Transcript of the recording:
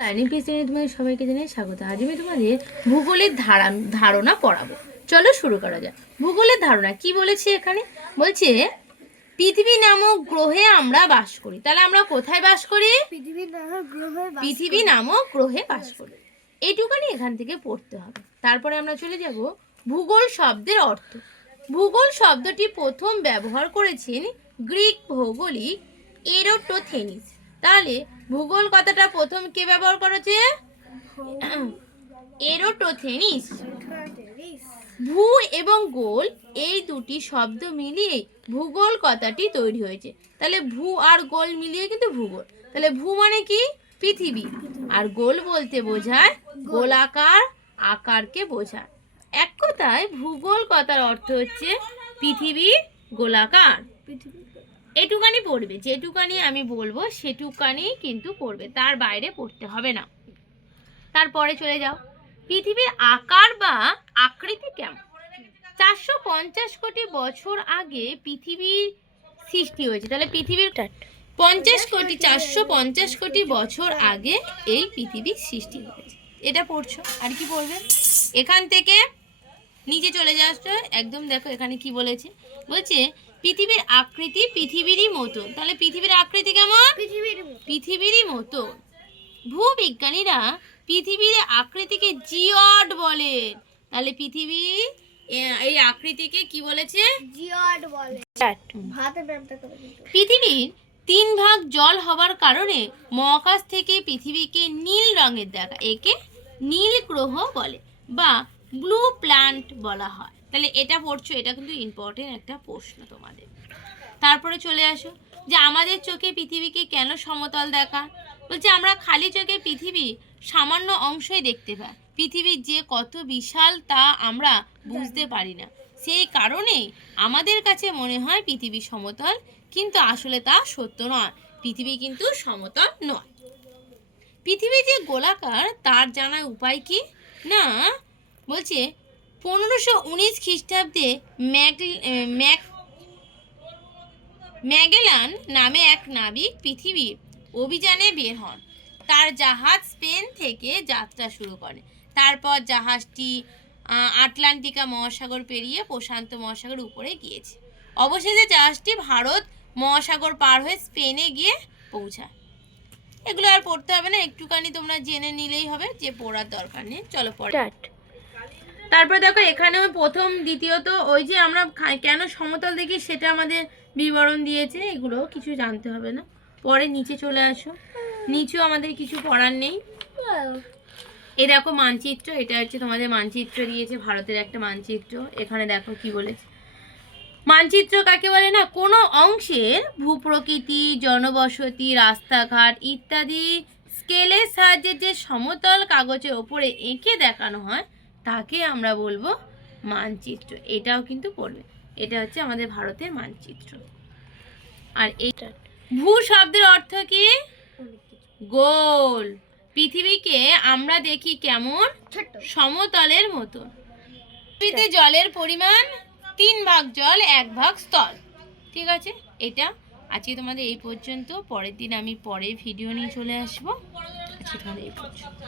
তোমাদের সবাইকে জানাই স্বাগত। আজ আমি তোমাদের ভূগোলের ধারণা পড়াবো। চলো শুরু করা যাক। ভূগোলের ধারণা কি বলেছে এখানে? বলছে পৃথিবী নামক গ্রহে আমরা বাস করি। তাহলে আমরা কোথায় বাস করি? পৃথিবী নামক গ্রহে বাস করি। এইটুখানি এখান থেকে পড়তে হবে। তারপরে আমরা চলে যাব ভূগোল শব্দের অর্থ। ভূগোল শব্দটি প্রথম ব্যবহার করেছেন গ্রিক ভৌগোলিক এরোটোথেনিস। তাহলে ভূগোল কথাটা প্রথম কে ব্যবহার করেছে? এরোটোথেনিস। ভূ এবং গোল এই দুটি শব্দ মিলিয়ে ভূগোল কথাটি তৈরি হয়েছে। তাহলে ভূ আর গোল মিলিয়ে কিন্তু ভূগোল। তাহলে ভূ মানে কি? পৃথিবী। আর গোল বলতে বোঝায় গোলাকার আকারকে বোঝায়। এক কথায় ভূগোল কথার অর্থ হচ্ছে পৃথিবী গোলাকার। এটুকানি পড়বে, যেটুকানি আমি বলবো সেটুকানি কিন্তু পড়বে, তার বাইরে পড়তে হবে না। তারপরে চলে যাও, পৃথিবীর আকার বা আকৃতি কেমন? 450 কোটি বছর আগে পৃথিবীর সৃষ্টি হয়েছে। তাহলে পৃথিবীর 450 কোটি বছর আগে এই পৃথিবীর সৃষ্টি হয়েছে। এটা পড়ছো। আর কি পড়বে? এখান থেকে নিচে চলে যাচ্ছে একদম, দেখো এখানে কি বলেছে। বলছে পৃথিবীর আকৃতি পৃথিবীরই মতো। তাহলে পৃথিবীর আকৃতি কেমন? পৃথিবীরই মতো। ভূবিজ্ঞানীরা পৃথিবীর আকৃতিকে জিওড বলে। তাহলে পৃথিবী এই আকৃতিকে কি বলেছে? জিওড বলে। পৃথিবীর 3 ভাগ জল হবার কারণে মহাকাশ থেকে পৃথিবীকে নীল রঙের দেখা। একে নীল গ্রহ বলে বা ব্লু প্ল্যানেট বলা হয়। তাহলে এটা পড়ছো, এটা কিন্তু ইম্পর্টেন্ট একটা প্রশ্ন তোমাদের। তারপরে চলে আসো যে আমাদের চোখে পৃথিবীকে কেন সমতল দেখা? বলছে আমরা খালি চোখে পৃথিবী সামান্য অংশই দেখতে পাই। পৃথিবীর যে কত বিশাল তা আমরা বুঝতে পারি না। সেই কারণেই আমাদের কাছে মনে হয় পৃথিবী সমতল, কিন্তু আসলে তা সত্য নয়। পৃথিবী কিন্তু সমতল নয়। পৃথিবী যে গোলাকার তার জানার উপায় কি? না, বলছে 1519 খ্রিস্টাব্দে ম্যাগেলান নামে এক নাবিক পৃথিবীর অভিযানে বের হন। তার জাহাজ স্পেন থেকে যাত্রা শুরু করে। তারপর জাহাজটি আটলান্টিকা মহাসাগর পেরিয়ে প্রশান্ত মহাসাগর উপরে গিয়েছে। অবশেষে জাহাজটি ভারত মহাসাগর পার হয়ে স্পেনে গিয়ে পৌঁছায়। এগুলো আর পড়তে হবে না, একটুখানি তোমরা জেনে নিলেই হবে, যে পড়ার দরকার নেই। চলো পড়ে। তারপরে দেখো এখানে প্রথম দ্বিতীয়ত ওই যে আমরা কেন সমতল দেখি সেটা আমাদের বিবরণ দিয়েছে, এগুলো কিছু জানতে হবে না। পরে নিচে চলে আসো, নিচেও আমাদের কিছু পড়ার নেই। এই দেখো মানচিত্র, এটা হচ্ছে তোমাদের মানচিত্র দিয়েছে, ভারতের একটা মানচিত্র। এখানে দেখো কি বলেছে। মানচিত্র কাকে বলে? না, কোনো অংশের ভূপ্রকৃতি, জনবসতি, রাস্তাঘাট ইত্যাদি স্কেলের সাহায্যে যে সমতল কাগজের ওপরে এঁকে দেখানো হয় তাকে আমরা বলবো মানচিত্র। এটাও কিন্তু পড়বে। এটা হচ্ছে আমাদের ভারতের মানচিত্র। আর এইটা ভূ শব্দের অর্থ কি? গোল। পৃথিবীকে আমরা দেখি কেমন? সমতলের মতো। পৃথিবীতে জলের পরিমাণ 3 ভাগ জল 1 ভাগ স্থল। ঠিক আছে, এটা আজকে তোমাদের এই পর্যন্ত। পরের দিন আমি পরে ভিডিও নিয়ে চলে আসবো। আজকে তোমাদের এই পর্যন্ত।